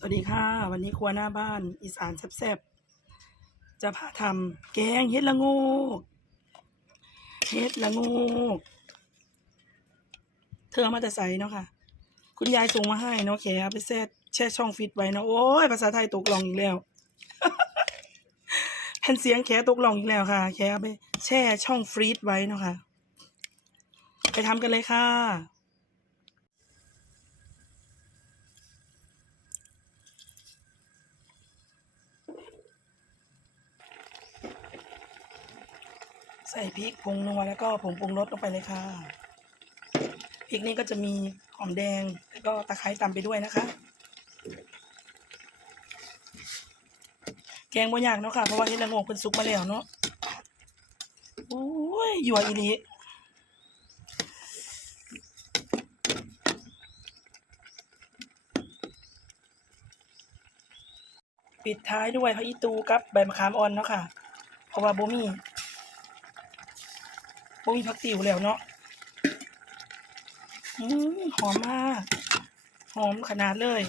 สวัสดีค่ะ วันนี้ครัวหน้าบ้าน อีสานแซ่บๆจะพาทำแกงเห็ดละโงกเห็ดละโงกเธอเอามาแต่ใส่เนาะค่ะ คุณยายส่งมาให้เนาะแขเอาไปแช่แช่ช่องฟิตไว้เนาะโอ้ยภาษาไทยตกลองอีกแล้วแผ่นเสียงแขตกลองอีกแล้วค่ะ แขไปแช่ช่องฟรีซไว้เนาะค่ะ ไปทำกันเลยค่ะ ใส่พริกผงนัวแล้วก็ผงปรุงรสลงไปเลยค่ะพริกนี่ก็จะมีหอมแดงแล้วก็ตะไคร้ตำไปด้วยนะคะ แกงบ่ยากเนาะค่ะเพราะว่าเฮ็ดละโงกเป็นซุกมาแล้วเนาะโอ้ยหยัวอีหลีปิดท้ายด้วยพระอีตูกับใบมะขามอ่อนเนาะค่ะ เพราะว่าบ่มี บ่มีผักติ๋วแล้วเนาะอืมหอมมาก หอมขนาดเลย